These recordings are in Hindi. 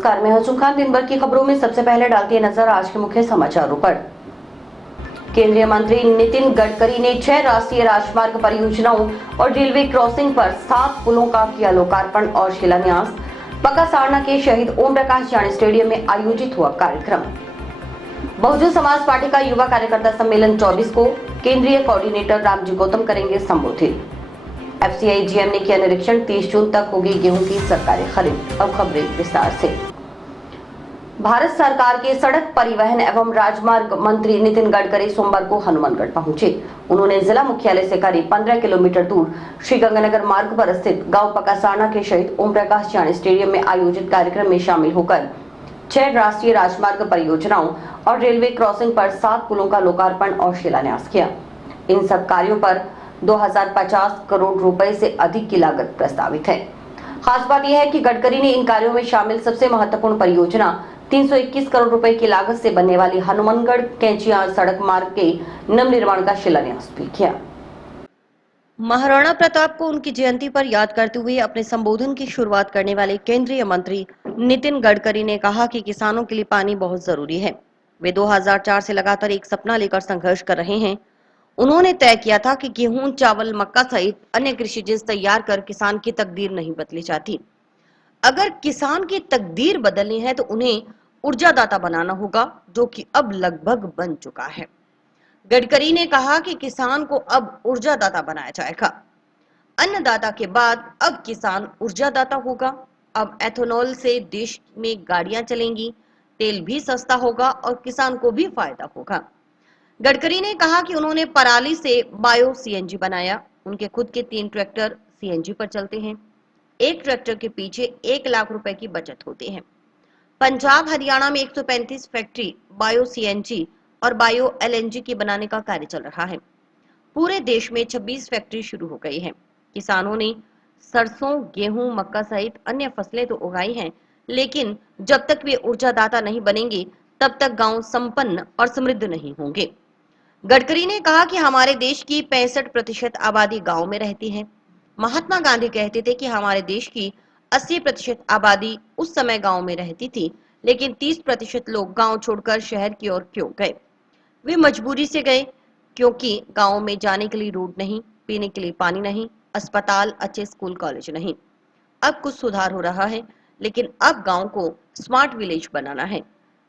नमस्कार, मैं हूं खान। दिन भर की खबरों में सबसे पहले डालती है नजर आज के मुख्य समाचारों पर। केंद्रीय मंत्री नितिन गडकरी ने 6 राष्ट्रीय राजमार्ग परियोजनाओं और रेलवे क्रॉसिंग पर 7 पुलों का किया लोकार्पण और शिलान्यास। पकासारना के शहीद ओम प्रकाश जानी स्टेडियम में आयोजित हुआ कार्यक्रम। बहुजन समाज पार्टी का युवा कार्यकर्ता सम्मेलन 24 को केंद्रीय कोऑर्डिनेटर रामजी गौतम करेंगे संबोधित। FCI-GM ने किया निरीक्षण, 30 जून तक होगी गेहूं की सरकारी खरीद। अब खबरें विस्तार से। भारत सरकार के सड़क परिवहन एवं राजमार्ग मंत्री नितिन गडकरी सोमवार को हनुमानगढ़ पहुंचे। उन्होंने जिला मुख्यालय से करीब 15 किलोमीटर दूर श्रीगंगानगर मार्ग पर स्थित गांव पकासारना के शहीद ओम प्रकाश जानी स्टेडियम में आयोजित कार्यक्रम में शामिल होकर 6 राष्ट्रीय राजमार्ग परियोजनाओं और रेलवे क्रॉसिंग पर 7 पुलों का लोकार्पण और शिलान्यास किया। इन सब कार्यों पर 2050 करोड़ रुपए से अधिक की लागत प्रस्तावित है। खास बात यह है कि गडकरी ने इन कार्यों में शामिल सबसे महत्वपूर्ण परियोजना 321 करोड़ रुपए की लागत से बनने वाली हनुमानगढ़ कैंचिया सड़क मार्ग के नवनिर्माण का शिलान्यास भी किया। महाराणा प्रताप को उनकी जयंती पर याद करते हुए अपने संबोधन की शुरुआत करने वाले केंद्रीय मंत्री नितिन गडकरी ने कहा कि किसानों के लिए पानी बहुत जरूरी है। वे 2004 से लगातार एक सपना लेकर संघर्ष कर रहे हैं। उन्होंने तय किया था कि गेहूं, चावल, मक्का सहित अन्य कृषि जिन्स तैयार कर किसान की तकदीर नहीं बदली जाती। अगर किसान की तकदीर बदलनी है तो उन्हें ऊर्जादाता बनाना होगा, जो कि अब लगभग बन चुका है। गडकरी ने कहा कि किसान को अब ऊर्जादाता बनाया जाएगा। अन्नदाता के बाद अब किसान ऊर्जादाता होगा। अब एथेनॉल से देश में गाड़ियां चलेंगी, तेल भी सस्ता होगा और किसान को भी फायदा होगा। गडकरी ने कहा कि उन्होंने पराली से बायो CNG बनाया। उनके खुद के 3 ट्रैक्टर CNG पर चलते हैं। एक ट्रैक्टर के पीछे 1 लाख रुपए की बचत होती है। पंजाब, हरियाणा में 135 फैक्ट्री बायो CNG और बायो LNG की बनाने का कार्य चल रहा है। पूरे देश में 26 फैक्ट्री शुरू हो गई है। किसानों ने सरसों, गेहूं, मक्का सहित अन्य फसलें तो उगाई हैं, लेकिन जब तक वे ऊर्जादाता नहीं बनेंगे तब तक गांव संपन्न और समृद्ध नहीं होंगे। गडकरी ने कहा कि हमारे देश की 65% आबादी गांव में रहती है। महात्मा गांधी कहते थे कि हमारे देश की 80% आबादी उस समय गांव में रहती थी, लेकिन 30% लोग गांव छोड़कर शहर की ओर क्यों गए? वे मजबूरी से गए, क्योंकि गांव में जाने के लिए रोड नहीं, पीने के लिए पानी नहीं, अस्पताल, अच्छे स्कूल कॉलेज नहीं। अब कुछ सुधार हो रहा है, लेकिन अब गांव को स्मार्ट विलेज बनाना है।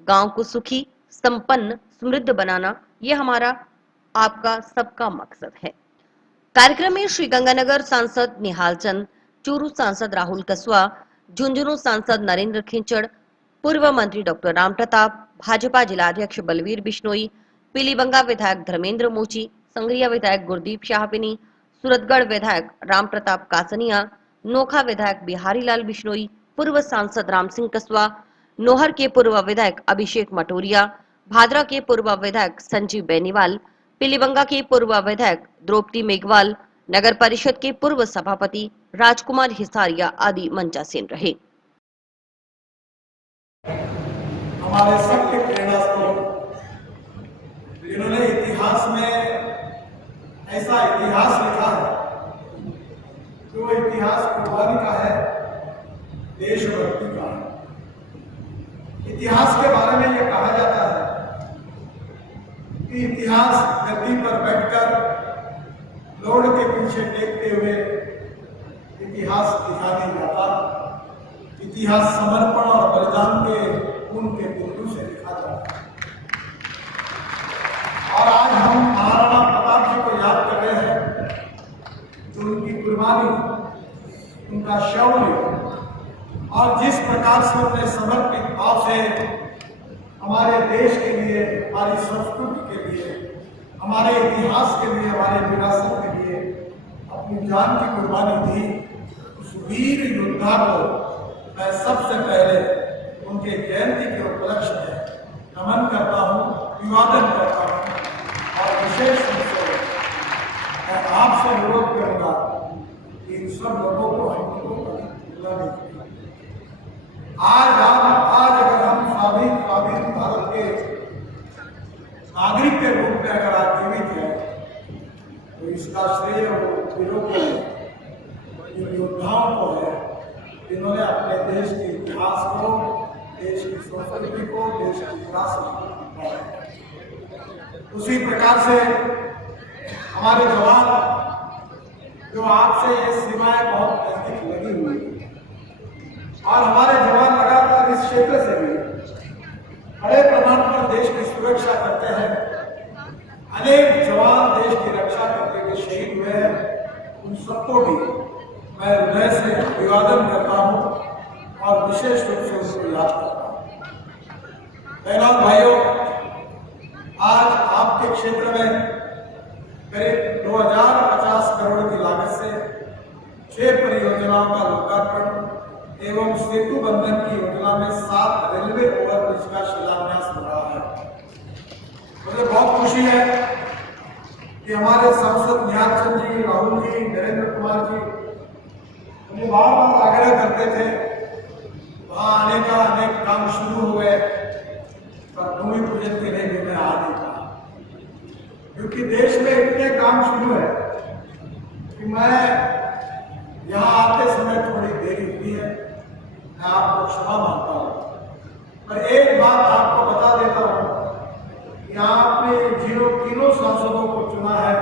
गांव को सुखी, संपन्न, समृद्ध बनाना, ये हमारा आपका सबका मकसद है। कार्यक्रम में श्रीगंगानगर सांसद निहाल चंद, चूरू सांसद राहुल कसवा, झुंझुनू सांसद नरेंद्र खिंचड़, पूर्व मंत्री डॉक्टर राम प्रताप, भाजपा जिलाध्यक्ष बलवीर बिश्नोई, पीलीबंगा विधायक धर्मेंद्र मोची, संगरिया विधायक गुरदीप शाहपिनी, सूरतगढ़ विधायक राम प्रताप कासनिया, नोखा विधायक बिहारी लाल बिश्नोई, पूर्व सांसद राम सिंह कसवा, नोहर के पूर्व विधायक अभिषेक मटोरिया, भादरा के पूर्व विधायक संजीव बेनीवाल, पीलीबंगा के पूर्व विधायक द्रौपदी मेघवाल, नगर परिषद के पूर्व सभापति राजकुमार हिसारिया आदि मंचासीन रहे। हमारे सबके प्रेरणा स्रोत, जिन्होंने इतिहास में ऐसा इतिहास लिखा है जो इतिहास कुर्बानी का है, देशभक्ति का है। इतिहास के बारे में यह कहा जाता है कि इतिहास गद्दी पर बैठकर लौड़ के पीछे देखते हुए इतिहास लिखा नहीं जाता। इतिहास समर्पण और बलिदान के खून के बिंदु से लिखा जाता है। और आज हम महाराणा प्रताप जी को याद कर रहे हैं, जो उनकी कुर्बानी, उनका शौर्य और जिस प्रकार से अपने समर्पित भाव से हमारे देश के लिए, हमारी संस्कृति के लिए, हमारे इतिहास के लिए, हमारे विरासत के लिए अपनी जान की कुर्बानी दी, उस वीर योद्धा को मैं सबसे पहले उनके जयंती के उपलक्ष्य में नमन करता हूँ, अभिवादन करता हूँ। और विशेष रूप से मैं आपसे अनुरोध करूंगा कि इन सब लोगों को हम लोगों को भूलना नहीं। आज अगर हम स्वाधीन भारत के नागरिक के रूप में अगर आज जीवित है, तो इसका श्रेय वो वीरों को, इन योद्धाओं को है, जिन्होंने अपने देश के इतिहास को देश की संस्कृति को, देश की विरासत को। उसी प्रकार से हमारे जवान जो आपसे ये सीमाएं बहुत नजदीक लगी हुई और हमारे जवान लगातार इस क्षेत्र से भी बड़े पैमाने पर देश की सुरक्षा करते हैं। अनेक जवान देश की रक्षा करते हुए शहीद हुए हैं। उन सबको भी मैं हृदय से अभिवादन करता हूं और विशेष रूप से उसको याद करता हूं। बहनों और भाइयों, आज आपके क्षेत्र में करीब 2050 करोड़ की लागत से 6 परियोजनाओं का लोकार्पण एवं सेतु बंधन की योजना में 7 रेलवे ओवरब्रिज का शिलान्यास हो रहा है। मुझे बहुत खुशी है कि हमारे सांसद निहाल चंद जी, राहुल जी, नरेंद्र कुमार जी मुझे बार बार आग्रह करते थे वहां आने का। अनेक काम शुरू हुए पर भूमि पूजन के लिए भी मैं आ नहीं पाया, क्योंकि देश में इतने काम शुरू है कि मैं यहाँ आते समय थोड़ी देरी हुई है। मैं आपको क्षमा मांगता हूँ, पर एक बात आपको बता देता हूँ कि आपने तीनों सांसदों को चुना है,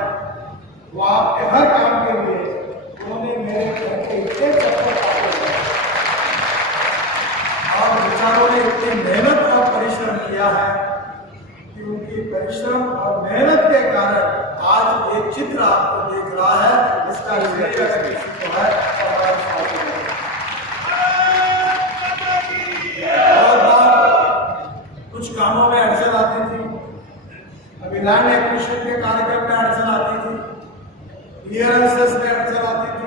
वो आपके हर काम के लिए उन्होंने मेरे घर के इतने चक्कर काटे और विचारों ने इतनी मेहनत और परिश्रम किया है कि उनकी परिश्रम और मेहनत के कारण आज ये चित्र आपको देख रहा है। इसका श्रेय किसी को है। बहुत बार कुछ कामों में अड़चन आती थी, अभी लैंड एक्विजिशन के कार्यक्रम में अड़चन आती थी, क्लियरेंसेस में अड़चन आती थी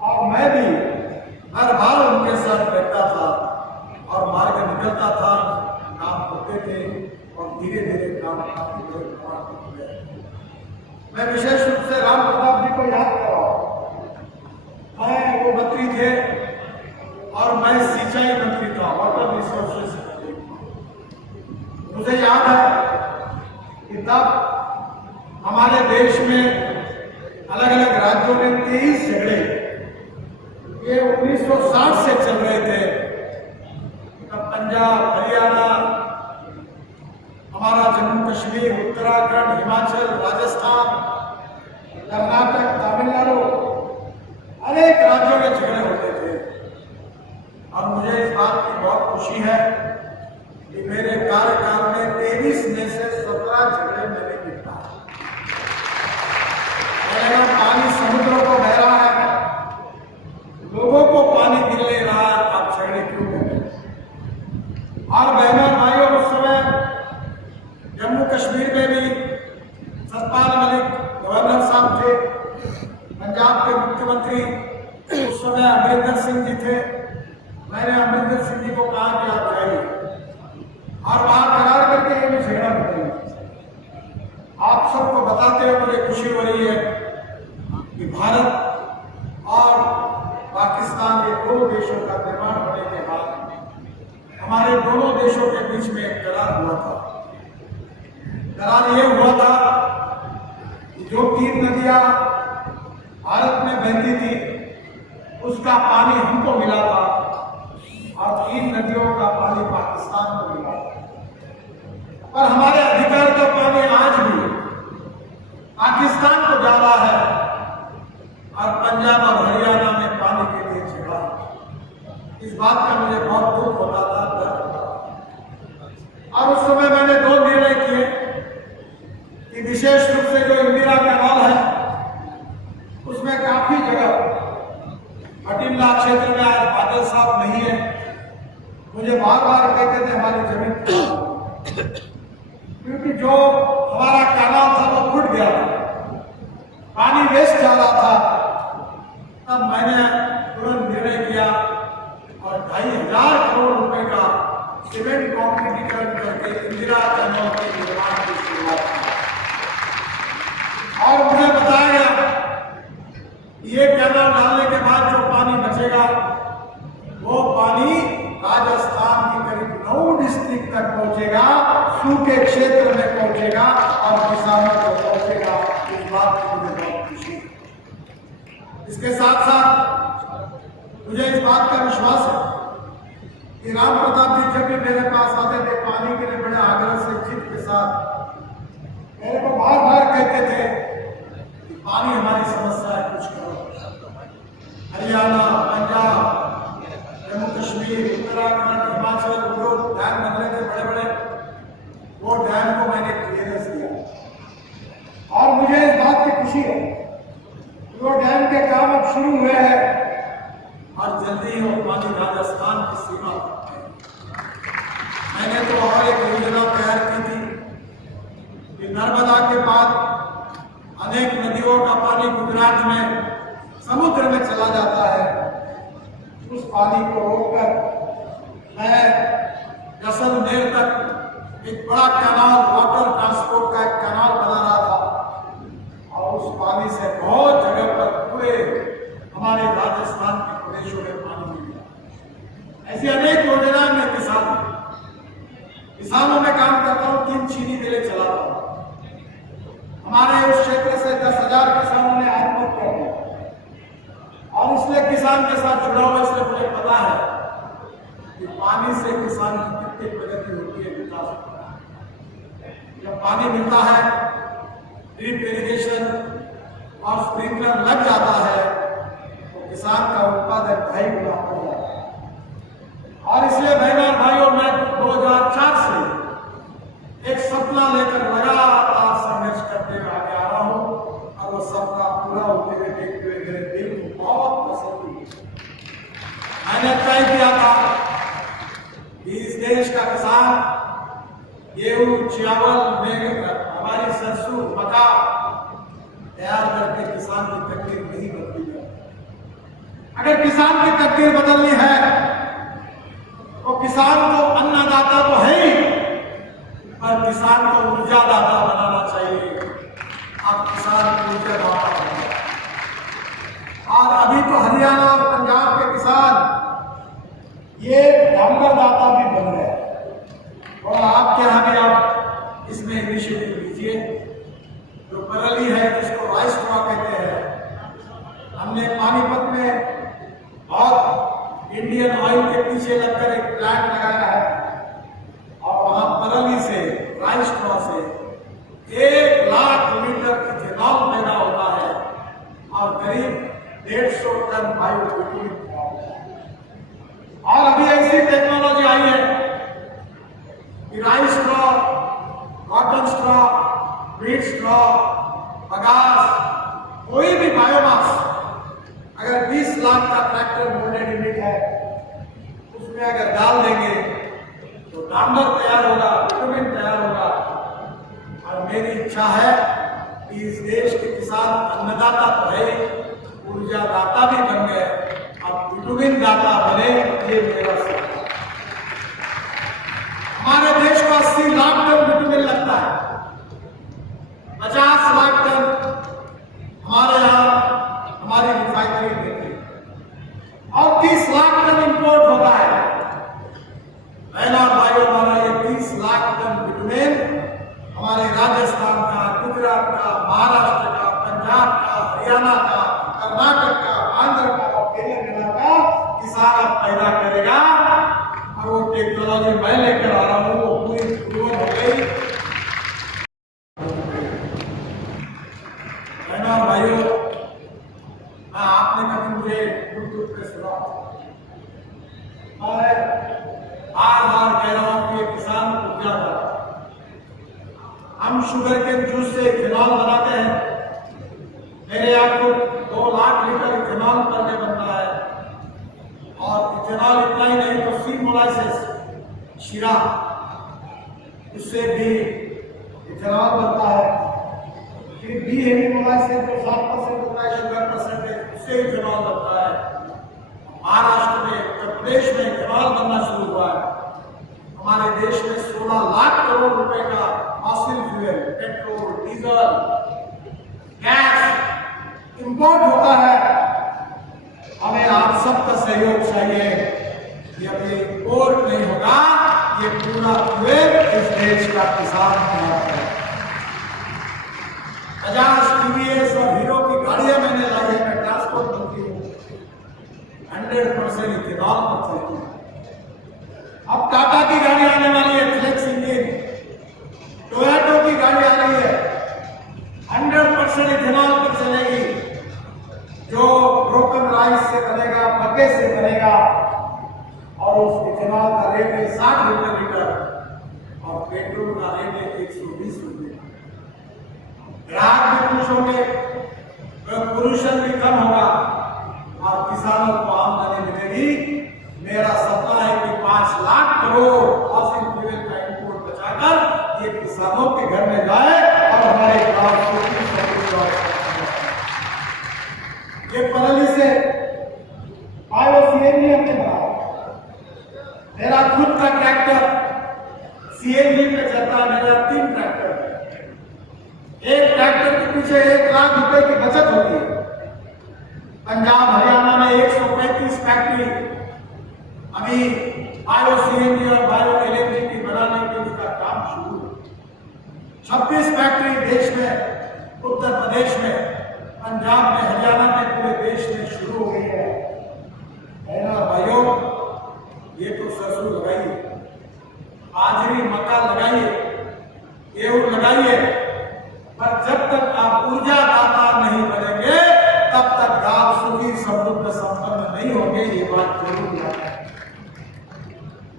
और मैं भी हर बार उनके साथ बैठता था और मार्ग निकलता था, काम होते थे और धीरे धीरे काम काफी बड़े प्रमाण में हुए। मैं विशेष रूप से राम प्रताप जी को याद कर रहा हूं। मैं वो मंत्री थे और मैं सिंचाई मंत्री था, वाटर रिसोर्सेज। मुझे याद है कि तब हमारे देश में अलग अलग राज्यों में 23 झगड़े ये 1960 से चल रहे थे। तब पंजाब, हरियाणा, हमारा जम्मू कश्मीर, उत्तराखंड, हिमाचल, राजस्थान, कर्नाटक, तमिलनाडु, अनेक राज्यों में झगड़े होते थे। और मुझे इस बात की बहुत खुशी है कि मेरे कार्यकाल में 23 में से 17 झगड़े मैंने निपटाए। पानी समुद्रों को बह रहा है, लोगों को पानी मिल नहीं रहा है, आप झगड़े क्यों कर रहे हैं? और बहनों भाइयों, उस समय जम्मू कश्मीर में भी सतपाल मलिक गवर्नर साहब थे, पंजाब के मुख्यमंत्री उस समय अमरिंदर सिंह जी थे। मैंने अमरिंदर सिंह जी को कहा कि आप जाइए और वहां करार करके ये भी झगड़ा निकले। आप सबको बताते हुए मुझे खुशी हो रही है कि भारत और पाकिस्तान ये 2 देशों का निर्माण होने के बाद हमारे दोनों देशों के बीच में एक करार हुआ था। करार ये हुआ था कि जो 3 नदियां भारत में बहती थी उसका पानी हमको मिला था और 3 नदियों का पानी पाकिस्तान को मिला था। पर हमारे अधिकार का पानी आज भी पाकिस्तान को जा रहा है और पंजाब और हरियाणा में पानी के लिए झगड़ा। इस बात का मुझे बहुत दुख होता था, दर्द होता था। और उस समय मैंने 2 निर्णय किए कि विशेष रूप से जो इंदिरा कैनाल है उसमें काफी जगह भटिंडा क्षेत्र में आज बादल साहब नहीं है। मुझे बार बार कहते थे हमारी जमीन क्योंकि जो हमारा कैनाल था वो फूट गया था, पानी वेस्ट जा रहा था। तब मैंने तुरंत निर्णय किया और 2,500 करोड़ रुपए का सीमेंट कॉन्क्रीटीकरण करके इंदिरा कैनाल के निर्माण की शुरुआत की। और मुझे बताया गया ये कैनाल डालने के बाद जो पानी बचेगा वो पानी राजस्थान की करीब 9 डिस्ट्रिक्ट तक पहुंचेगा, सूखे क्षेत्र में पहुंचेगा और किसानों को पहुंचेगा। इस बात की मुझे बहुत खुशी है। इसके साथ साथ मुझे इस बात का विश्वास है कि राम प्रताप जी जब भी मेरे पास आते थे पानी के लिए बड़े आग्रह से जिद के साथ मेरे को बार बार कहते थे कि पानी हमारी समस्या है, कुछ करो। हरियाणा, पंजाब, जम्मू कश्मीर, उत्तराखंड, हिमाचल जो डैम बन रहे थे बड़े बड़े, वो डैम को मैंने क्लियरेंस दिया और मुझे इस बात की खुशी है कि वो डैम के काम अब शुरू हुए हैं और जल्दी ही वो पानी राजस्थान की सीमा पर। मैंने तो और एक योजना तैयार की थी कि नर्मदा के बाद अनेक नदियों का पानी गुजरात में समुद्र में चला जाता है, उस पानी को रोककर मैं जैसलमेर तक एक बड़ा कैनाल, वाटर ट्रांसपोर्ट का एक कैनाल बना रहा था और उस पानी से बहुत जगह पर पूरे हमारे राजस्थान के प्रदेशों में पानी मिल गया। ऐसी अनेक योजनाएं मैं किसानों में काम करता हूँ, 3 चीनी मिलें चलाता हूँ। हमारे उस क्षेत्र से 10,000 किसानों ने आत्महत्या की और इसलिए किसान के साथ जुड़ा हुआ, इसलिए मुझे पता है कि पानी से किसान की कितनी प्रगति होती है, विकास होता है। जब पानी मिलता है, ड्रिप इरिगेशन और स्प्रिंकलर लग जाता है तो किसान का उत्पादन 2.5 गुना बढ़ जाता है। और इसलिए बहनों और भाइयों, मैं 2004 से एक सपना लेकर लगातार संघर्ष करते हुए आगे आ रहा हूं और वो सपना पूरा होते हुए देखते हुए मेरे दिल को बहुत तसल्ली हुई। मैंने तय किया था कि इस देश का किसान गेहूं, चावल में हमारी सरसों, मक्का तैयार करके किसान की तकदीर नहीं बदली है। अगर किसान की तकदीर बदलनी है तो किसान को अन्नदाता तो है ही, पर किसान को ऊर्जादाता बनाना चाहिए। अब किसान ऊर्जादाता बन गया और अभी तो हरियाणा और पंजाब के किसान ये डांगरदाता भी बन गए और आपके यहाँ भी आप इसमें इनिशिएटिव लीजिए। जो बरली है, जिसको राइस स्ट्रॉ कहते हैं, हमने पानीपत में और इंडियन ऑयल के पीछे लगकर एक प्लांट लगाया है और वहां बरली से, राइस स्ट्रॉ से 1 लाख लीटर इथेनॉल पैदा होता है और करीब 150 टन बायोफ्यूल पैदा होता है। और अभी ऐसी टेक्नोलॉजी आई है कि rice straw, cotton straw, wheat straw, bagasse, कोई भी बायोमास, अगर 20 लाख का ट्रैक्टर मोल्डेड यूनिट है, उसमें अगर डाल देंगे तो डामर तैयार होगा, विटामिन तैयार होगा। और मेरी इच्छा है कि इस देश के किसान अन्नदाता तो है, ऊर्जादाता भी बन गए, अब विटामिन दाता बने, ये मेरा सपना है। हमारे देश को 80 लाख टन विटामिन लगता है, 50 लाख टन हमारे यहाँ हमारी रिफाइनरी देती है और 30 लाख टन इंपोर्ट होता है। बहनों और भाइयों, हमारा ये 30 लाख टन विटामिन हमारे राजस्थान का, गुजरात का, महाराष्ट्र का, पंजाब का, हरियाणा का, कर्नाटक का, आंध्र का और तेलंगाना का किसान अब पैदा करेगा और वो टेक्नोलॉजी मैं लेकर आ रहा हूँ, वो पूरी प्रूवन हो गई। बहनों और भाइयों, आपने कभी मुझे यूट्यूब पे सुना, मैं बार बार कह रहा हूं कि ये किसान ऊर्जा का, हम शुगर के जूस से इथेनॉल बनाते हैं। मेरे यहाँ को 2 lakh litre ethanol per day बनता है और इथेनॉल इतना ही नहीं तो सीड मोलाइसिस, शीरा, इससे भी इथेनॉल बनता है। फिर बी हेवी मोलाइसिस जो 7% होता है शुगर परसेंटेज, उससे इथेनॉल बनता है। महाराष्ट्र में, उत्तर प्रदेश में इथेनॉल बनना शुरू हुआ है। हमारे देश में 16 लाख करोड़ रुपए का fossil fuel, petrol, diesel, gas import होता है। हमें आप सबका सहयोग चाहिए कि अब ये इंपोर्ट नहीं होगा, ये पूरा फ्यूल इस देश का किसान बनाता है। 50 टीवीएस और हीरो की गाड़ियां मैंने लाई है, मैं ट्रांसपोर्ट मंत्री हूँ, 100% इथेनॉल पर चलती है। अब टाटा की गाड़ी आने वाली है, फ्लेक्स इंजन। टोयोटो की गाड़ी आ रही है, 100% इथेनॉल पर चलेगी, जो ब्रोकन राइस से बनेगा, मक्के से बनेगा, और उस इथेनॉल का रेट है 60 रुपए लीटर और पेट्रोल का रेट है 120 रुपए। ग्राहक भी खुश होंगे, पोल्यूशन भी कम होगा और किसानों को आमदनी मिलेगी। मेरा सपना है कि 5 लाख करोड़ फॉसिल फ्यूल का इंपोर्ट बचाकर ये किसानों के घर में जाए और हमारे गांव सुखी समृद्ध और ये पहली से बायो सीएनजी हमने बनाया। मेरा खुद का ट्रैक्टर सीएनजी पे चलता है, मेरा 3 ट्रैक्टर है। एक ट्रैक्टर के पीछे 1 लाख रुपए की बचत होती है। पंजाब हरियाणा में 135 फैक्ट्री अभी बायो सीएनजी और बायो एलएनजी की बनाने के उसका काम शुरू है। 26 फैक्ट्री देश में, उत्तर प्रदेश में, पंजाब में, हरियाणा में, पूरे देश में शुरू हो गई है ना भाइयों। ये तो सरसों लगाइए, बाजरी, मक्का लगाइए, गेहूं लगाइए, पर जब तक आप ऊर्जा दाता नहीं बनेंगे तब तक गांव सुखी समृद्ध संपन्न नहीं होंगे। ये बात जरूर याद है।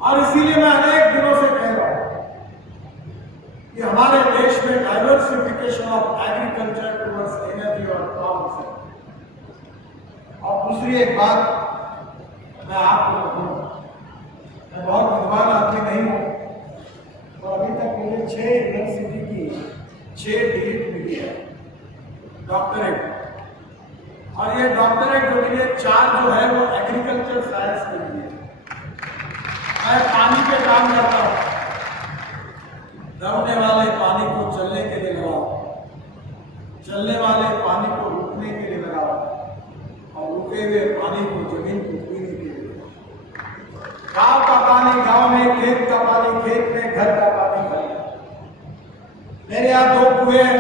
और इसीलिए मैं अनेक दिनों से कह रहा हूं कि हमारे देश में diversification of agriculture towards energy और क्रॉप्स है। और दूसरी एक बात मैं आपको कहूँ, मैं बहुत विद्वान आदमी नहीं हूं, तो अभी तक मुझे 6 यूनिवर्सिटी की 6 डिग्री मिली है, डॉक्टरेट। और ये डॉक्टरेट जो मिली है, 4 जो है वो एग्रीकल्चर साइंस में मिली है। मैं पानी पे काम करता हूँ, दौड़ने वाले पानी को चलने के लिए लगाओ, चलने वाले पानी को रुकने के लिए लगाओ, और रुके हुए पानी को जमीन को पीने के लिए। गांव का पानी गांव में, खेत का पानी खेत में, घर का पानी घर में। मेरे यहाँ 2 कुएं,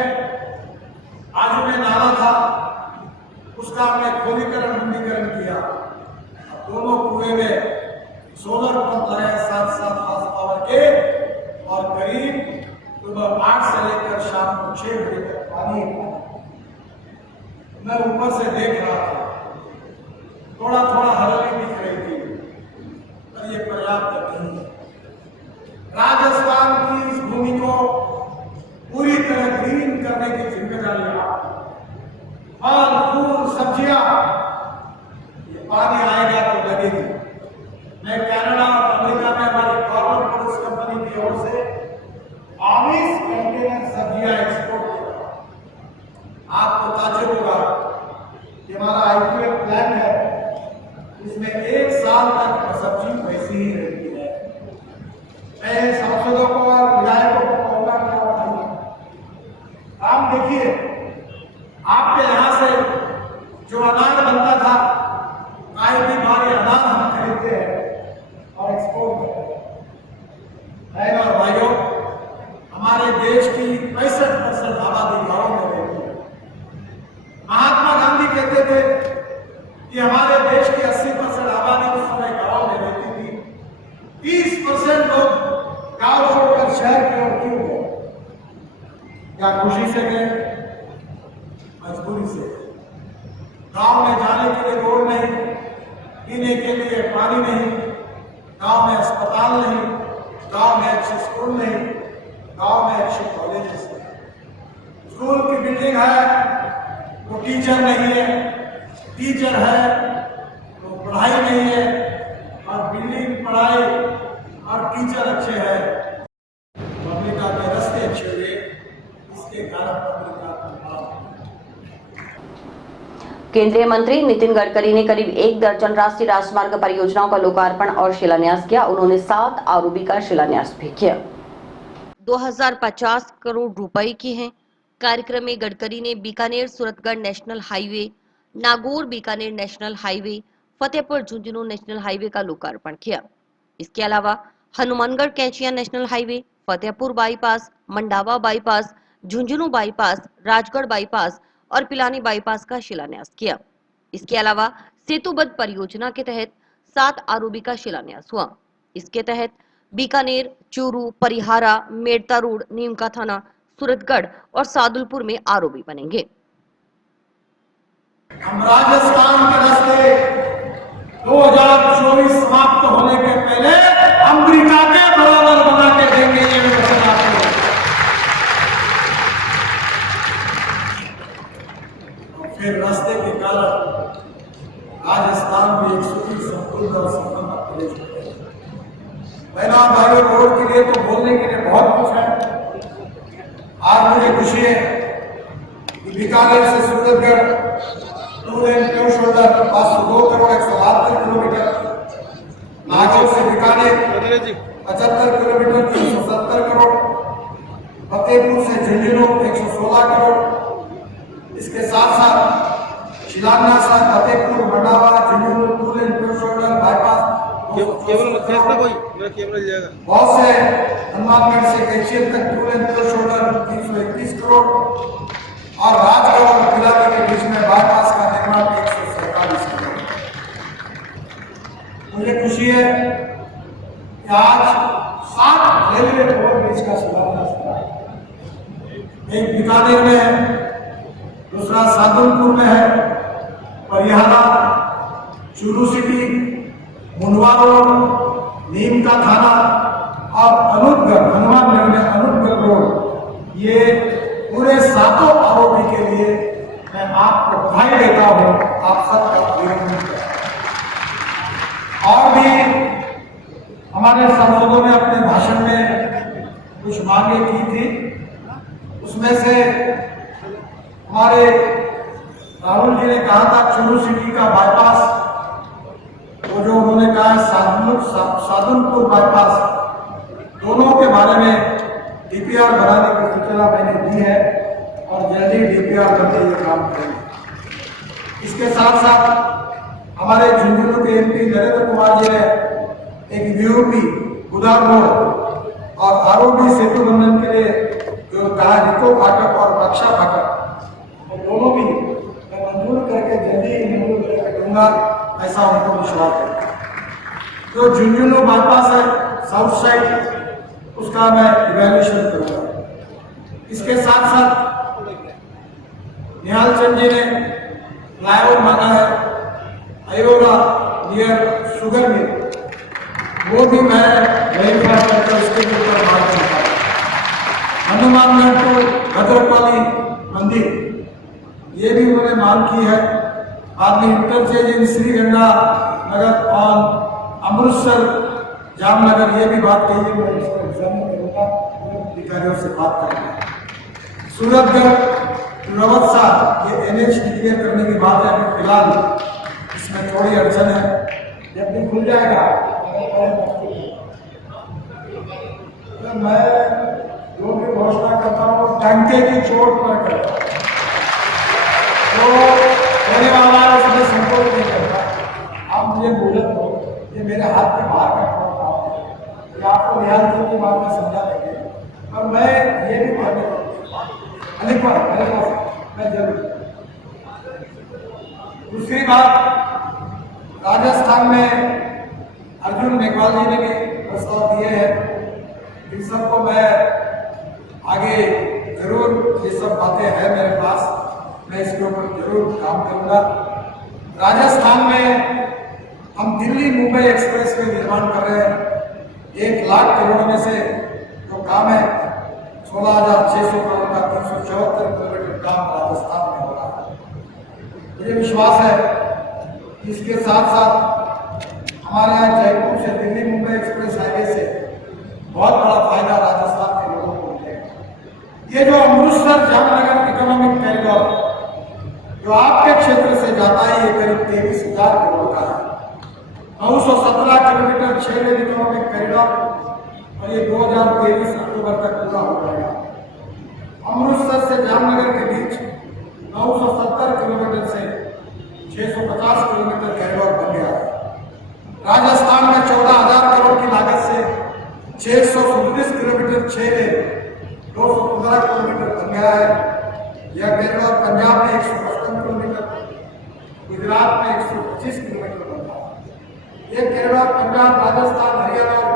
बाजू में नाला था, उसका हमने खोलीकरण मंडीकरण किया। दोनों कुएं में सोलर पंप लगाए 7-7 हॉर्स पावर के, और करीब सुबह 8 से लेकर शाम को 6 बजे तक पानी। मैं ऊपर से देख रहा था, थोड़ा थोड़ा हरियाली दिख रही थी, पर यह पर्याप्त नहीं है। राजस्थान की इस भूमि को पूरी तरह ग्रीन करने की जिम्मेदारी आपकी। फल फूल सब्जियां, ये पानी आएगा तो लगेगी। मैं कनाडा और अमेरिका में हमारी कॉर्पोरेट पुलिस कंपनी की ओर से 22 कंटेनर सब्जियां एक्सपोर्ट कर रहा हूं। आपको ताज्जुब होगा कि हमारा आईक्यूएफ प्लान है, इसमें 1 साल तक सब्जी वैसी ही रहती है। मैं सांसदों को और विधायकों को कहूंगा कि आप देखिए, आपके यहाँ से जो अनाज बनता था, आई भी हमारे अनाज हम खरीदते हैं और एक्सपोर्ट करते हैं। और भाइयों, हमारे देश की 65% आबादी गांव में रहती है। महात्मा गांधी कहते थे कि हमारे देश की 80% आबादी उस समय गांव में रहती थी। 30% लोग गांव छोड़कर शहर की ओर क्यों गए? क्या खुशी से गए? मजबूरी से। गांव में जाने के लिए रोड नहीं, पीने के लिए पानी नहीं, गांव में अस्पताल नहीं, गांव में अच्छे स्कूल नहीं, गांव में अच्छे कॉलेजेस नहीं। स्कूल की बिल्डिंग है तो टीचर नहीं है, टीचर है तो पढ़ाई नहीं है, और बिल्डिंग, पढ़ाई और टीचर अच्छे हैं, पब्लिका के रास्ते अच्छे हुए, इसके कारण पब्लिका का। केंद्रीय मंत्री नितिन गडकरी ने करीब 1 दर्जन राष्ट्रीय राजमार्ग परियोजनाओं का लोकार्पण और शिलान्यास किया। उन्होंने 7 आरओबी का शिलान्यास भी किया। 2050 करोड़ रुपए की है। कार्यक्रम में गडकरी ने Bikaner Suratgarh national highway, Nagaur Bikaner national highway, Fatehpur Jhunjhunu national highway का लोकार्पण किया। इसके अलावा Hanumangarh Kainchiya national highway, Fatehpur bypass, Mandawa bypass, Jhunjhunu bypass, Rajgarh bypass और पिलानी बाईपास का शिलान्यास किया। इसके अलावा सेतुबद्ध परियोजना के तहत 7 आरओबी का शिलान्यास हुआ। इसके तहत बीकानेर, चूरू, परिहारा, मेड़ता रोड, नीमका थाना, सूरतगढ़ और सादुलपुर में आरओबी बनेंगे। हम राजस्थान के रास्ते 2024 समाप्त होने के पहले अमेरिका के बराबर बना के देंगे ये वचन आपको। फिर रास्ते के कारण राजस्थान में एक सुखी, संपूर्ण और संपन्न प्रदेश है। बहना भाइयों, रोड के लिए तो बोलने के लिए बहुत कुछ है। आज मुझे खुशी है कि बीकानेर से Suratgarh two lane pure shoulder 502 crore 172 kilometre, Nagaur से बीकानेर 75 किलोमीटर 370 करोड़, फतेहपुर से झुंझुनू 116 करोड़। इसके साथ साथ शिलान्यास Fatehpur, Mandawa, Jhunjhunu two lane pure shoulder bypass बहुत से, हनुमानगढ़ से कैचियन तक two lane pure shoulder 331 crore और राजगढ़ और पिलानी के बीच में बाईपास का निर्माण 147 करोड़। मुझे खुशी है कि आज 7 रेलवे ओवरब्रिज का शिलान्यास हुआ है। एक बीकानेर में है, दूसरा सादुलपुर में है, परिहारा, चूरू सिटी, मुंडवा रोड, नीमका थाना और अनूपगढ़, हनुमानगढ़ में अनूपगढ़ रोड, ये पूरे 7 आरोपी के लिए मैं आपको बधाई देता हूं। आप सबका अभिनंदन करता हूं। और भी हमारे सांसदों ने अपने भाषण में कुछ मांगे की थी, उसमें से हमारे राहुल जी ने कहा था चूरू सिटी का बाईपास, वो जो उन्होंने कहा सादुलपुर बाईपास, दोनों के बारे में डीपीआर बनाने की सूचना मैंने दी है और जल्दी डीपीआर करके ये काम करेंगे। इसके साथ साथ हमारे झुंझुनू के एमपी नरेंद्र कुमार जी ने एक वीओपी उदार रोड और आरओबी सेतु बंधन के लिए जो कहा रिको फाटक और रक्षा फाटक, वो दोनों भी मैं मंजूर करके जल्दी मंजूर करके दूंगा, ऐसा उनको विश्वास है। जो झुंझुनू बाईपास है साउथ साइड, उसका मैं इवैल्यूएशन करूंगा। इसके साथ साथ निहाल चंद जी ने फ्लाईओवर मांगा है अयोरा नियर शुगर मिल, वो भी मैं वेरीफाई करके उसके ऊपर बात करता हूँ। हनुमानगढ़ टू भद्रकाली मंदिर, ये भी उन्होंने मांग की है। बाद में इंटरचेंज इन श्रीगंगा नगर और अमृतसर जामनगर, ये भी बात कही है, मैं इसको एग्जामिन करूंगा, अधिकारियों से बात करूंगा। सूरतगढ़ रवत्सा, ये एनएच क्लियर करने की बात है, अभी फिलहाल इसमें थोड़ी अड़चन है, जब भी खुल जाएगा तो मैं जो भी घोषणा करता हूँ डंके की चोट पर करता हूँ, तो होने वाला है उसमें संकोच नहीं करता। आप मुझे बोलत हो, ये मेरे हाथ के बाहर का काम है, ये आपको ध्यान की बात में समझा देंगे, और मैं ये भी कहने मैं जरूर। दूसरी बात, राजस्थान में अर्जुन मेघवाल जी ने भी प्रस्ताव दिए हैं, इन सबको मैं आगे जरूर, ये सब बातें हैं मेरे पास, मैं इसके ऊपर जरूर काम करूंगा। राजस्थान में हम दिल्ली मुंबई एक्सप्रेस वे निर्माण कर रहे हैं। 1 लाख करोड़ में से जो काम है 16,600 करोड़ का 374 किलोमीटर काम राजस्थान में हो रहा है। मुझे विश्वास है कि इसके साथ साथ हमारे यहाँ जयपुर से दिल्ली मुंबई एक्सप्रेस हाईवे से बहुत बड़ा फायदा राजस्थान के लोगों को मिलेगा। ये जो अमृतसर जामनगर इकोनॉमिक कॉरिडोर जो आपके क्षेत्र से जाता है, ये करीब 23,000 करोड़ का है। 917 किलोमीटर 6 लेन इकोनॉमिक कॉरिडोर, और ये 2023 अक्टूबर तक पूरा हो जाएगा। अमृतसर से जामनगर के बीच 970 किलोमीटर से 650 किलोमीटर कॉरिडोर बन गया है। राजस्थान में 14,000 करोड़ की लागत से 637 किलोमीटर 6 लेन 215 किलोमीटर बन गया है। यह कॉरिडोर पंजाब में 155 किलोमीटर, गुजरात में 125 किलोमीटर बन रहा है। ये कॉरिडोर पंजाब, राजस्थान, हरियाणा और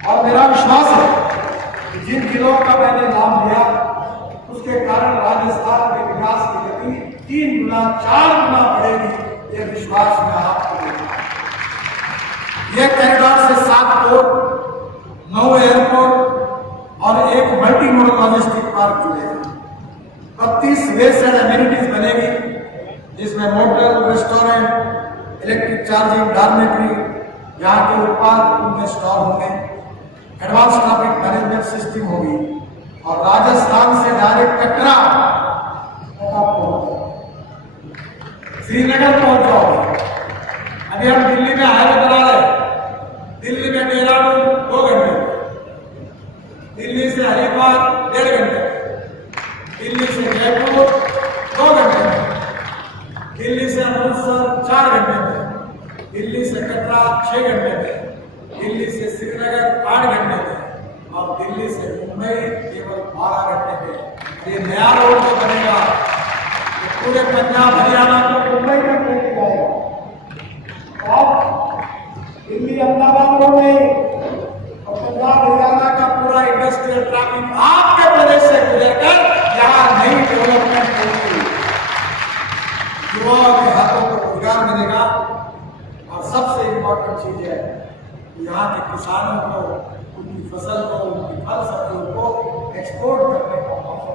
और मेरा विश्वास है कि जिन जिलों का मैंने नाम लिया उसके कारण राजस्थान के विकास की गति 3 गुना 4 गुना बढ़ेगी, ये विश्वास मैं आपको देता हूं। यह कॉरिडोर से 7 पोर्ट, 9 एयरपोर्ट और एक मल्टी मॉडल लॉजिस्टिक पार्क जुड़ेगा। 32 वेस्ट एंड एमिनिटीज बनेगी, जिसमें hotel, restaurant, electric charging, dormitory, यहाँ के उत्पाद उनके स्टॉल होंगे, एडवांस ट्रैफिक मैनेजमेंट सिस्टम होगी और राजस्थान से डायरेक्ट कटरा श्रीनगर पहुंच जाओगे। अभी हम दिल्ली में हाईवे बना रहे, दिल्ली में देहरादून 2 घंटे, दिल्ली से हरिद्वार 1.5 घंटे, दिल्ली से जयपुर 2 घंटे में, दिल्ली से अमृतसर 4 घंटे में, दिल्ली से कटरा 6 घंटे में, दिल्ली से श्रीनगर 8 घंटे में और दिल्ली से मुंबई केवल 12 घंटे में। ये नया रोड जो बनेगा पूरे पंजाब हरियाणा को मुंबई में लेके जाएगा। अब दिल्ली अहमदाबाद रोड नहीं और पंजाब हरियाणा का पूरा इंडस्ट्रियल ट्रैफिक आपके प्रदेश से गुजरकर यहाँ नई डेवलपमेंट होगी। युवाओं के हाथों को रोजगार मिलेगा और सबसे इम्पोर्टेंट चीज है यहाँ के किसानों को उनकी फसल को, उनकी फल सब्जियों को एक्सपोर्ट करने का मौका।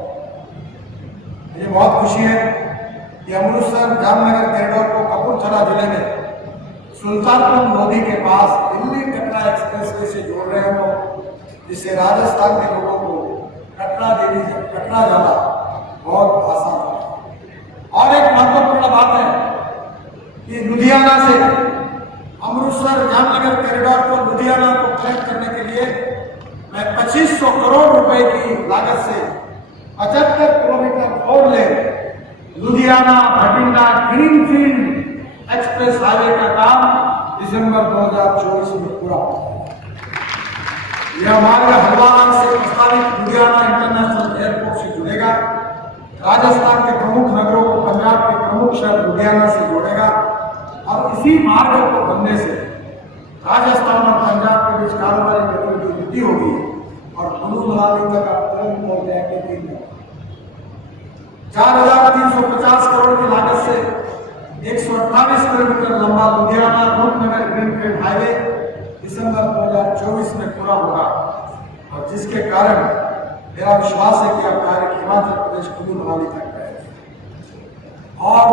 मुझे बहुत खुशी है कि अमृतसर जामनगर कॉरिडोर को कपूरथला जिले में सुल्तानपुर लोधी के पास दिल्ली कटरा एक्सप्रेसवे से जोड़ रहे हैं लोग, जिससे राजस्थान के लोगों को कटरा जाना बहुत आसान है। और एक महत्वपूर्ण बात है कि लुधियाना से अमृतसर जामनगर कॉरिडोर को लुधियाना को कनेक्ट करने के लिए मैं 2500 करोड़ रुपए की लागत से 75 kilometre 4 lane Ludhiana Bathinda greenfield express highway का काम दिसंबर 2024 में पूरा होगा। यह मार्ग हरिद्वार से प्रस्तावित लुधियाना इंटरनेशनल एयरपोर्ट से जुड़ेगा, राजस्थान के प्रमुख नगरों को पंजाब के प्रमुख शहर लुधियाना से जोड़ेगा और इसी मार्ग को बनने से राजस्थान और पंजाब के बीच कारोबारी गतिविधि वृद्धि होगी और कुल्लू मनाली तक आप तुरंत पहुंच जाएंगे। 4,350 करोड़ की लागत से 128 किलोमीटर लंबा लुधियाना रूपनगर ग्रीनफील्ड हाईवे दिसंबर 2024 में पूरा होगा और जिसके कारण मेरा विश्वास है कि अब कार्य हिमाचल प्रदेश कुल्लू मनाली तक रहेगा। और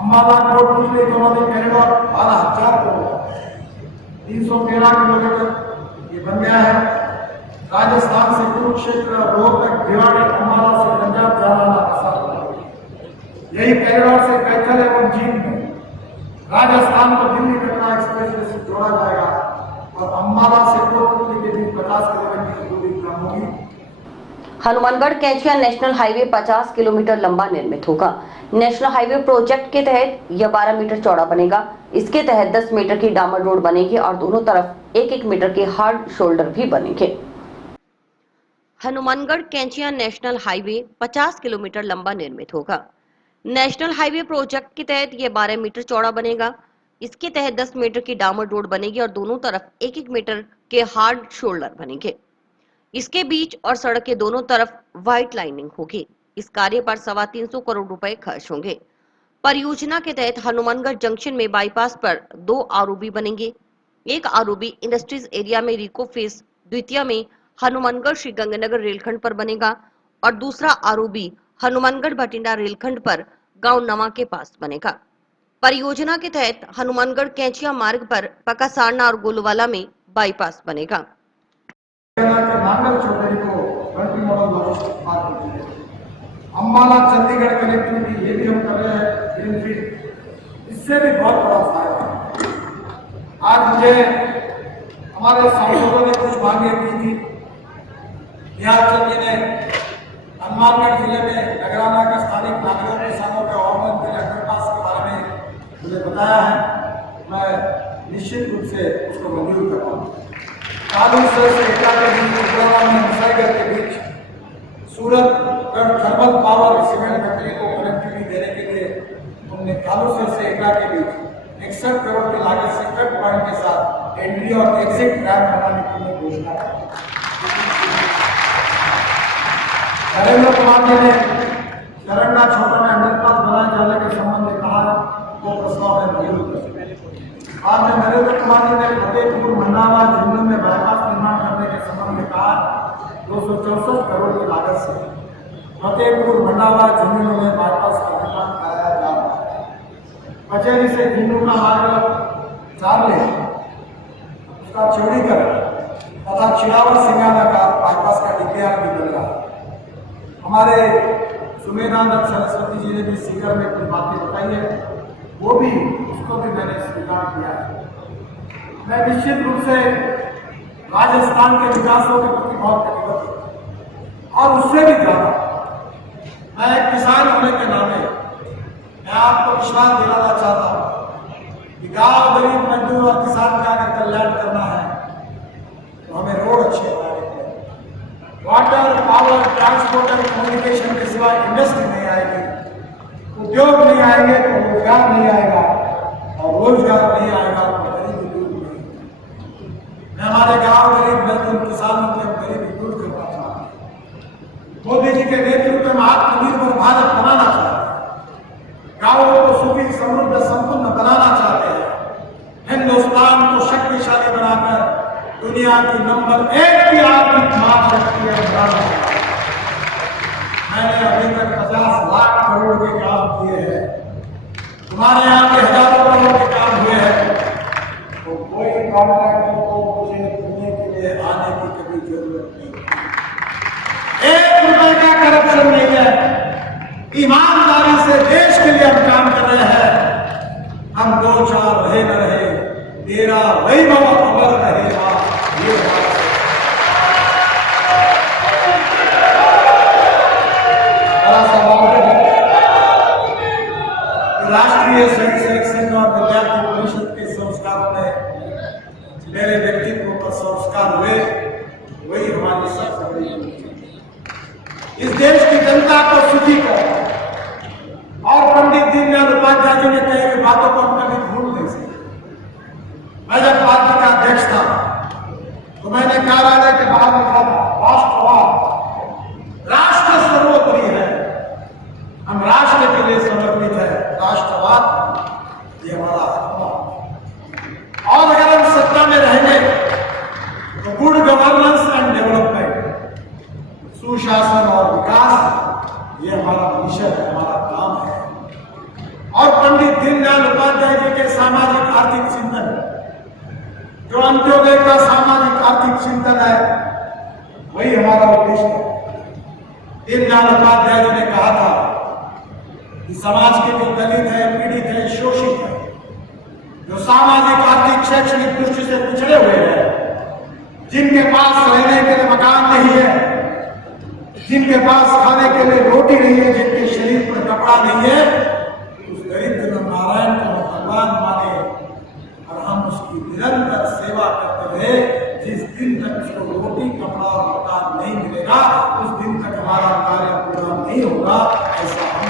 Ambala Kotputli economic corridor 12,000 crore 313 kilometre ये बन गया है। राजस्थान से कुरुक्षेत्र, रोहतक, भिवाड़ी, अम्बाला से पंजाब जाना आसान होगा। यही कॉरिडोर से कैथल एवं जींद में राजस्थान को दिल्ली कटरा एक्सप्रेसवे से जोड़ा जाएगा और अम्बाला से कोटपुतली के बीच 50 किलोमीटर की दूरी कम होगी। Hanumangarh Kainchiya national highway 50 kilometre लंबा निर्मित होगा। नेशनल हाईवे प्रोजेक्ट के तहत यह 12 मीटर चौड़ा बनेगा। इसके तहत 10 मीटर की डामर रोड बनेगी और दोनों तरफ 1-1 मीटर के हार्ड शोल्डर भी बनेंगे। Hanumangarh Kainchiya national highway 50 kilometre लंबा निर्मित होगा। नेशनल हाईवे प्रोजेक्ट के तहत यह 12 मीटर चौड़ा बनेगा। इसके तहत 10 मीटर की डामर रोड बनेगी और दोनों तरफ 1-1 मीटर के हार्ड शोल्डर बनेंगे। इसके बीच और सड़क के दोनों तरफ व्हाइट लाइनिंग होगी। इस कार्य पर 325 करोड़ रुपए खर्च होंगे। परियोजना के तहत हनुमानगढ़ जंक्शन में बाईपास पर 2 आरओबी बनेंगे। एक आरओबी इंडस्ट्रीज एरिया में रिको फेस द्वितीय में हनुमानगढ़ श्री गंगानगर रेलखंड पर बनेगा और दूसरा आरओबी हनुमानगढ़ भटिंडा रेलखंड पर गांव नवा के पास बनेगा। परियोजना के तहत हनुमानगढ़ कैंचिया मार्ग पर पकासारना और गोलवाला में बाईपास बनेगा। अम्बाला चंडीगढ़ कनेक्टिविटी ये भी हम कर रहे हैं ग्रीनफील्ड, इससे भी बहुत बड़ा फायदा है। आज मुझे हमारे सांसदों ने कुछ मांगे की थी। बिहार जी ने हनुमानगढ़ जिले में नगराना का स्थानिक नागरिकों किसानों के आवेदन के लिए अंडरपास के बारे में मुझे बताया है। मैं निश्चित रूप से उसको मंजूर करूँगा। कालू से एटा के बीच मुसाईगढ़ के बीच सूरत थर्मल पावर सीमेंट फैक्ट्री को कनेक्टिविटी देने के लिए उन्होंने कालू से एटा के बीच 61 करोड़ की लागत से कट पॉइंट के साथ एंट्री और एग्जिट रैम्प बनाने की घोषणा की। नरेंद्र कुमार जी ने करंडा छोटा में अंडरपास बनाए जाने के संबंध में कहा, वो प्रस्ताव में मंजूर कर। बाद में नरेंद्र कुमार जी ने फतेहपुर मंडावा झुंझुनू में बाईपास निर्माण करने के संबंध में कहा 264 करोड़ की लागत से फतेहपुर मंडावा झुंझुनू में बाईपास का निर्माण कराया जा रहा है। कचहरी से झुंझुनू का मार्ग 4 लेन, उसका चौड़ीकरण तथा चिड़ावर सिंगाना का बाईपास का डीपीआर भी बन रहा है। हमारे सुमेधानंद सरस्वती जी ने भी सीकर में कुछ बातें बताई है, वो भी उसको भी मैंने स्वीकार किया है। मैं निश्चित रूप से राजस्थान के विकासों के प्रति बहुत प्रतिबद्ध हूं और उससे भी ज्यादा मैं एक किसान होने के नाते मैं आपको विश्वास दिलाना चाहता हूं कि गांव गरीब मजदूर और किसान का अगर कल्याण करना है तो हमें रोड अच्छे बनाने पड़ेंगे। वाटर, पावर, ट्रांसपोर्ट और कम्युनिकेशन के सिवा इंडस्ट्री नहीं आएगी, उद्योग नहीं आएंगे तो रोजगार नहीं आएगा और रोजगार नहीं आएगा तो गरीबी दूर नहीं। मैं हमारे गांव गरीब मजदूर किसानों की गरीबी दूर करना चाहता हूँ। मोदी जी के नेतृत्व में आत्मनिर्भर भारत बनाना चाहते हैं, गांवों को सुखी समृद्ध संपन्न बनाना चाहते हैं, हिंदुस्तान को शक्तिशाली बनाकर दुनिया की नंबर 1 की आर्थिक महाशक्ति बनाना चाहते हैं। मैंने अभी तक 50 लाख करोड़ के काम किए हैं, तुम्हारे यहाँ के हजारों करोड़ के काम हुए हैं, तो कोई कॉन्ट्रैक्टर को मुझे देने के लिए आने की कभी जरूरत नहीं। 1 रुपए का करप्शन नहीं है, ईमानदारी से देश के लिए हम काम कर रहे हैं। हम 2-4 रहे न रहे, तेरा वैभव अमर रहेगा, ये राष्ट्रीय स्वयं सेवक संघ और विद्यार्थी परिषद के संस्कारों में मेरे व्यक्तित्व पर संस्कार हुए, वही हमारी सबसे बड़ी है। इस देश की जनता को सुखी कर और पंडित दीनदयाल उपाध्याय जी ने कही हुई बातों को हम कभी भूल नहीं सकते। मैं जब पार्टी का अध्यक्ष था तो मैंने कार्यालय के बाहर लिखा था, राष्ट्रवाद राष्ट्र सर्वोपरि है, हम राष्ट्र के लिए समर्पित है, राष्ट्रवाद ये हमारा हक। और अगर हम सत्ता में रहेंगे तो गुड गवर्नेंस एंड डेवलपमेंट, सुशासन और विकास ये हमारा मिशन है, हमारा काम है। और पंडित दीनदयाल उपाध्याय जी के सामाजिक आर्थिक चिंतन, जो अंत्योदय का सामाजिक आर्थिक चिंतन है, वही हमारा उद्देश्य है। दीनदयाल उपाध्याय जी ने कहा था कि समाज के जो दलित है, पीड़ित है, शोषित है, जो सामाजिक आर्थिक शैक्षणिक दृष्टि से पिछड़े हुए हैं, जिनके पास रहने के लिए मकान नहीं है, जिनके पास खाने के लिए रोटी नहीं है, जिनके शरीर पर कपड़ा नहीं है, उस दरिद्र नारायण को भगवान माने और हम उसकी निरंतर सेवा करते रहे। जिस दिन तक उसको रोटी, कपड़ा और मकान नहीं मिलेगा, उस दिन तक हमारा कार्य पूरा नहीं होगा, ऐसा हम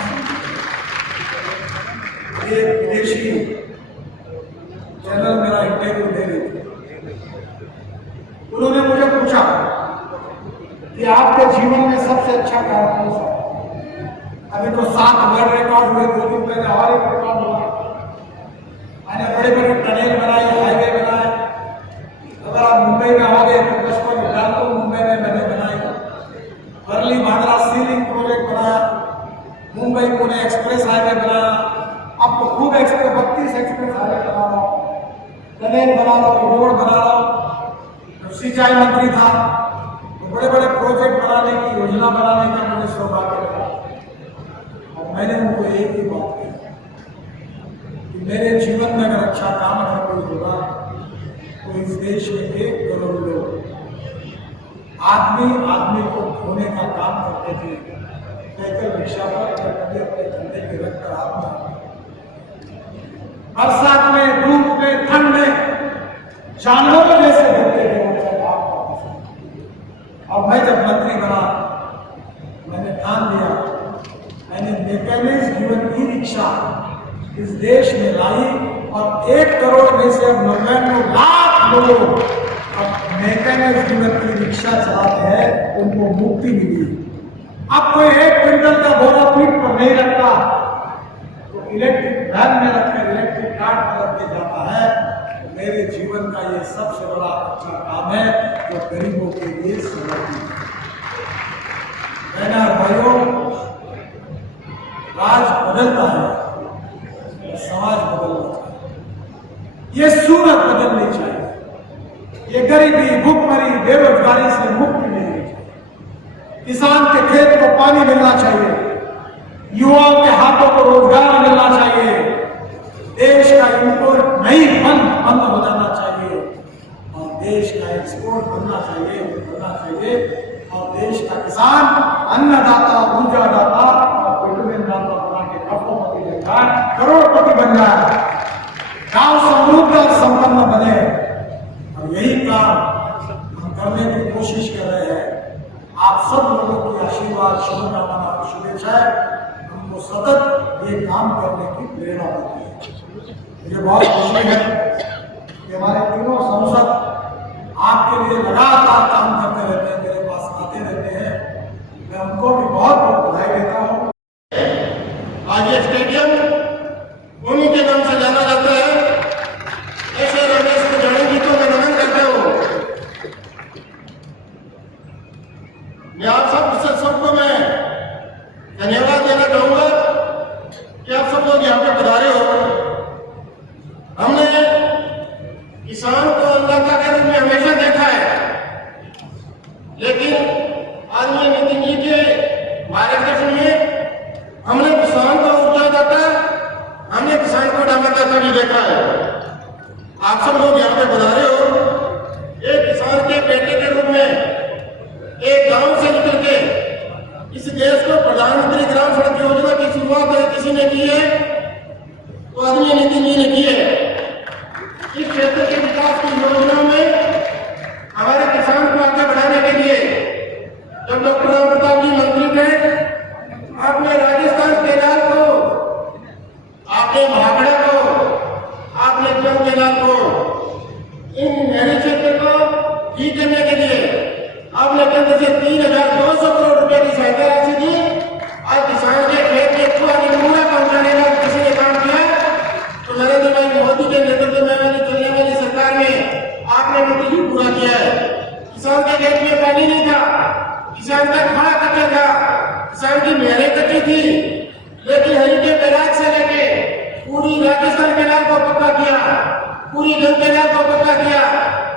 एक विदेशी चैनल मेरा इंटरव्यू दे रही थी। उन्होंने मुझे पूछा कि आपके जीवन में सबसे अच्छा काम कौन सा है? अभी तो 7 वर्ल्ड रिकॉर्ड हुए, 2 दिन पहले और एक रिकॉर्ड हुआ। मैंने बड़े बड़े टनल बनाए, हाईवे बनाए। अगर आप मुंबई में आओगे तो 55 उड़ान तो मुंबई में मैंने बनाई। वर्ली भांडरा सीलिंग प्रोजेक्ट बनाया, मुंबई पुणे एक्सप्रेस हाईवे बनाया, अब तो खूब एक्सप्रेस 32 एक्सप्रेस हाईवे बना रहा हूँ, टनल बना रहा हूँ, रोड बना रहा हूँ। जब सिंचाई मंत्री था तो बड़े बड़े प्रोजेक्ट बनाने की, योजना बनाने का मुझे सौभाग्य मिला। और मैंने उनको एक ही बात कही कि मेरे जीवन में अगर अच्छा काम अगर कोई होगा तो इस देश में 1 करोड़ लोग आदमी को धोने का काम करते थे, साइकिल रिक्शा पर कभी अपने कंधे पे रखकर आदमी बरसात में, धूप में, ठंड में जानवरों जैसे घूमते थे। और मैं जब मंत्री बना, मैंने ठान लिया, मैंने मैकेनिक्स ड्रिवन ई-रिक्शा इस देश में लाई और 1 करोड़ में से अब 99 लाख लोग मैकेनिक जीवन की रिक्शा चलाते हैं उनको मुक्ति मिली। अब कोई 1 क्विंटल का बोरा पीठ पर नहीं रखता तो इलेक्ट्रिक वैन में रखकर इलेक्ट्रिक कार पर रख के जाता है। तो मेरे जीवन का ये सबसे बड़ा अच्छा काम है जो गरीबों के लिए समर्पित है। बहना भाइयों, राज बदलता है, समाज बदलता है, ये सूरत बदलनी चाहिए। ये गरीबी, भूखमरी, बेरोजगारी से मुक्ति मिलनी चाहिए। किसान के खेत को पानी मिलना चाहिए, युवाओं के हाथों को रोजगार मिलना चाहिए, देश का इंपोर्ट नहीं बंद हो जाना चाहिए और देश का एक्सपोर्ट बनना चाहिए और देश का किसान अन्नदाता, ऊर्जादाता और विटामिन दाता बना के करोड़पति बन जाए, करोड़पति बन जाए, गांव समृद्ध और संपन्न बने। और यही काम हम करने की कोशिश कर रहे हैं। आप सब लोगों की आशीर्वाद, शुभकामना, शुभेच्छाएं हमको सतत ये काम करने की प्रेरणा देती है। मुझे बहुत खुशी है कि हमारे तीनों सांसद आपके लिए लगातार काम करते रहते हैं, मेरे पास आते रहते हैं। मैं उनको भी बहुत बहुत बधाई देता हूँ। आज ये स्टेडियम उन्हीं के नाम से जाना जाता है। ऐसे रमेश को जड़ों गीतों में नमन करता हूँ। मैं आप सबको मैं धन्यवाद देना चाहूंगा कि आप सब लोग यहाँ पे पधारे हो। हमने किसान को अन्नदाता के रूप में हमेशा देखा है, लेकिन आदरणीय नितिन जी के मार्गदर्शन में हमने किसान को ऊर्जादाता, हमने किसान को अन्नदाता भी देखा है। आप सब लोग यहाँ पे पधारे हो। एक किसान के बेटे के रूप में एक गांव से निकल के इस देश को प्रधानमंत्री ग्राम सड़क योजना की शुरुआत किसी ने की है तो आदरणीय नितिन जी ने की है। इस क्षेत्र के विकास की योजना में हमारे किसान को आगे बढ़ाने के लिए जब डॉक्टर राम प्रताप जी मंत्री थे, आपने राजस्थान केनाल को, आपने भाखड़ा को, आपने जम केनाल को, इन नहरी क्षेत्र को ठीक करने के लिए आपने केंद्र से 3,200 करोड़ रुपए की सहायता राशि दी। आज किसान के खेत के पानी पूरा पहुंचाने का किसी ने काम किया तो नरेंद्र भाई मोदी के नेतृत्व में चलने वाली सरकार में आपने मोदी पूरा किया है। किसान के खेत में पानी नहीं था, किसान का खाड़ा कच्चा था, किसान की नहरें कच्ची थी, लेकिन हरी के बैराज से लेके पूरी राजस्थान केनाल को पक्का किया, पूरी जल केनाल को पक्का किया,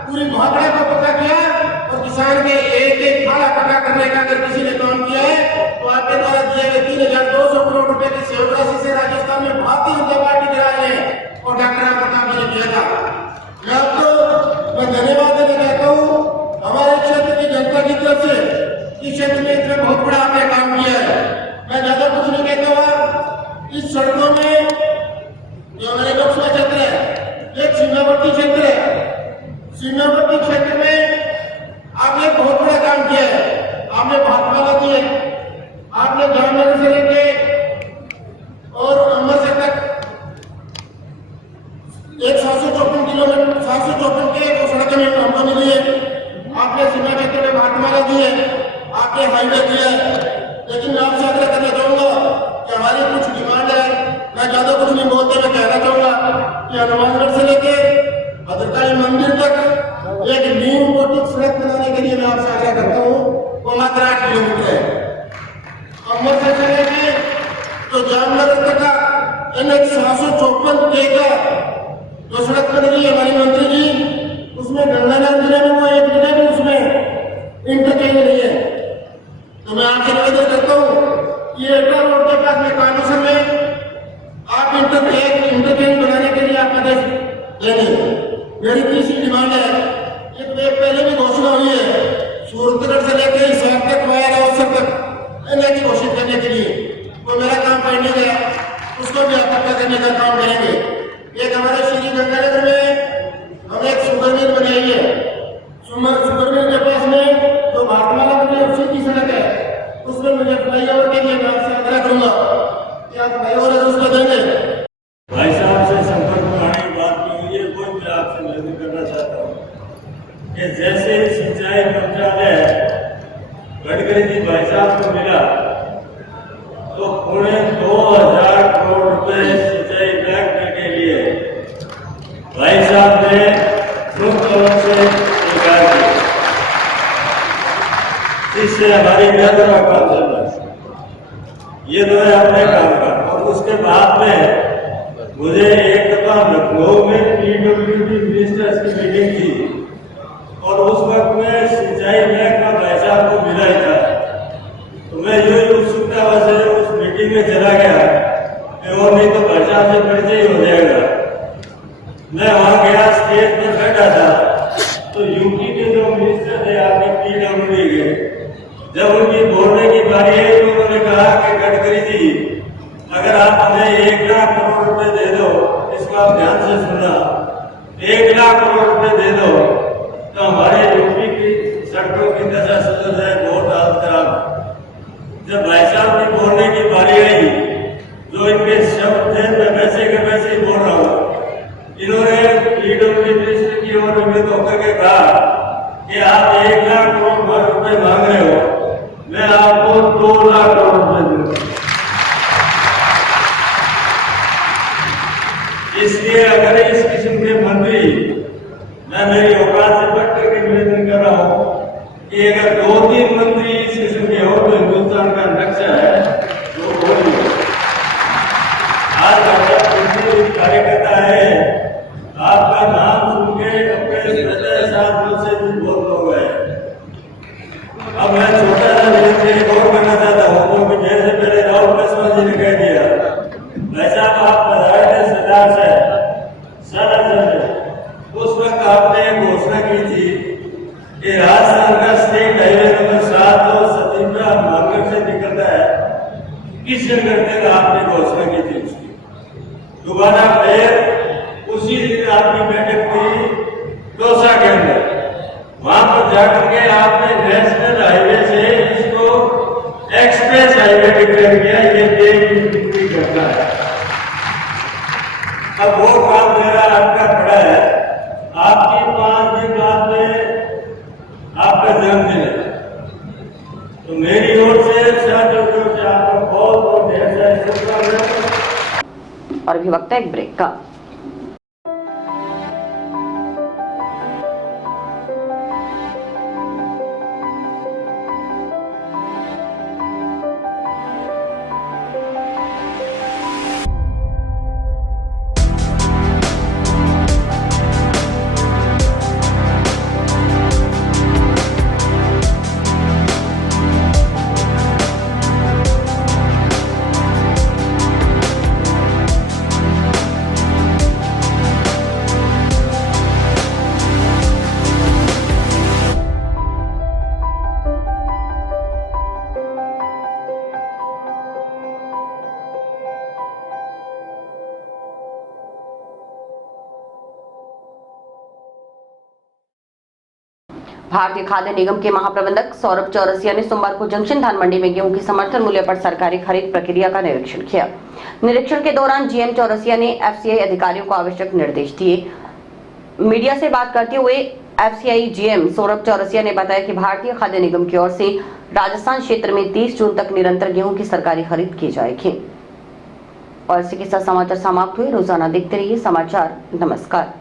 पूरी भाखड़ा को पक्का किया और किसान के एक खाड़ा पक्का करने का अगर किसी ने काम किया है तो आपके द्वारा दिए गए 3,200 करोड़ रुपए की सेवा राशि से राजस्थान में भारतीय जनता पार्टी के राज ने और डॉक्टर राम प्रताप जी ने किया था। मैं आपको मैं धन्यवाद देना चाहता हूँ हमारे क्षेत्र की जनता की तरफ से। इस क्षेत्र में इतना बहुत बड़ा आपने काम किया है। मैं ज्यादा कुछ नहीं कहता हुआ, इस सड़कों में जो हमारे लोकसभा क्षेत्र है, एक सीमावर्ती क्षेत्र है, सीमावर्ती क्षेत्र में आपने बहुत बड़ा काम किया है। आपने भातमाला दी है, आपने जामनगर से लेके और अमृतसर तक 754 किलोमीटर 754 के जो सड़कें में हमको मिली है। आपने सीमा क्षेत्र में भातमाला दी है, आपने हाईवे दिया है। लेकिन मैं आपसे आग्रह करना चाहूंगा कि हमारी कुछ डिमांड है। मैं ज्यादा कुछ नहीं बोलते, मैं कहना चाहूंगा कि हनुमानगढ़ से लेके भद्रकाली मंदिर तक एक नीम कोटिक सड़क बनाने के लिए मैं आपसे आग्रह करता हूँ। वो मात्र 8 किलोमीटर है। अमृतसर से लेके तो जामनगर तक का NH 754 का जो सड़क बन रही है हमारी मंत्री जी, उसमें गंगानगर जिले में वो एक जिले भी उसमें इंटरचेंज नहीं है। तो मैं आपसे निवेदन करता हूँ ये एटा रोड के पास में कानूसर में आप इंटरचेंज बनाने के लिए आप आदेश देंगे। मेरी तीसरी डिमांड है, एक वेब पहले भी घोषणा हुई है, सूरतगढ़ से लेकर हिसार तक वाया अवसर तक NH घोषित करने के लिए। वो मेरा काम पेंडिंग है, उसको भी आप पक्का करने का काम करेंगे। एक हमारे श्री गंगानगर में हमने एक शुगर मिल बनाई है। शुगर मिल के पास में जो भाटमाला में उसी की सड़क है, उसमें मुझे फ्लाईओवर के लिए मैं आपसे आग्रह करूंगा कि आप फ्लाईओवर उसको देंगे। भाई साहब से संपर्क में आने की बात की हुई है, कोई मैं आपसे निवेदन करना चाहता हूँ कि जैसे सिंचाई मंत्रालय गडकरी जी भाई साहब को मिला तो 2000 करोड़ रुपए सिंचाई बैंक के लिए भाई साहब ने मुफ्त तौर से स्वीकार किया। इससे हमारी यात्रा का काम चल रहा है। ये तो है अपने काम का। और उसके बाद में मुझे एक दफा लखनऊ में PWD मिनिस्टर्स की मीटिंग थी और उस वक्त में सिंचाई बैंक का भाई साहब को मिला ही था। तो मैं यूं ही उत्सुकता से उस मीटिंग में चला गया कि और नहीं तो भाई साहब से परिचय ही हो जाएगा। मैं वहां गया, स्टेज पर बैठा था तो यूपी के जो मिनिस्टर थे आपके PWD के, जब उनकी बोलने की बारी आई तो उन्होंने कहा कि गडकरी जी अगर आप हमें 1 लाख करोड़ रुपए दे दो, इसको आप ध्यान से सुनना, 1 लाख करोड़ रुपए दे दो तो हमारे यूपी की सड़कों की दशा सुधर जाए, बहुत हालत खराब। जब भाई साहब की बोलने की बारी आई, जो इनके शब्द थे मैं वैसे के वैसे ही बोल रहा हूँ। इन्होंने PWD मिनिस्टर की ओर विवृत होकर के कहा कि आप 1 लाख करोड़ रुपए मांग रहे हो, मैं आपको 2 लाख करोड़ रुपए दूंगा। इसलिए अगर इस किस्म के मंत्री, मैं मेरी औकात से बढ़ करके निवेदन कर रहा हूं कि अगर 2-3 मंत्री इस किस्म के हो तो हिंदुस्तान का नक्शा है वो बोलिए। आज हमारा कार्यकर्ता है, आपका नाम सुन के अपने साथ से भी बहुत लोग हैं। अब मैं छोटा सा निवेदन और करना चाहता हूँ क्योंकि मेरे से पहले राहुल कस्वाल जी ने कह दिया। भाई साहब आप पधारे थे सरदार से उस वक्त आपने घोषणा की थी कि राजस्थान का स्टेट हाईवे नंबर 7 और सतीन्द्रा मार्ग से निकलता है, किस नगर तक आपने घोषणा की थी उसकी। दोबारा फिर उसी दिन आपकी बैठक थी दौसा के अंदर, वहां पर जाकर के आपने नेशनल हाईवे से इसको एक्सप्रेस हाईवे डिक्लेयर किया। ये देश करता है। अब वो काम मेरा आपका पड़ा है। आपकी 5 दिन बाद में आपका जन्मदिन है, तो मेरी ओर से आपको बहुत बहुत ढेर सारी शुभकामनाएं। और अभी वक्त है एक ब्रेक का। भारतीय खाद्य निगम के महाप्रबंधक सौरभ चौरसिया ने सोमवार को जंक्शन धान मंडी में गेहूं की समर्थन मूल्य पर सरकारी खरीद प्रक्रिया का निरीक्षण किया। निरीक्षण के दौरान GM चौरसिया ने FCI अधिकारियों को आवश्यक निर्देश दिए। मीडिया से बात करते हुए FCI GM सौरभ चौरसिया ने बताया कि भारतीय खाद्य निगम की ओर से राजस्थान क्षेत्र में 30 जून तक निरंतर गेहूं की सरकारी खरीद की जाएगी। और इसी के साथ समाचार समाप्त हुए। रोजाना देखते रहिए समाचार। नमस्कार।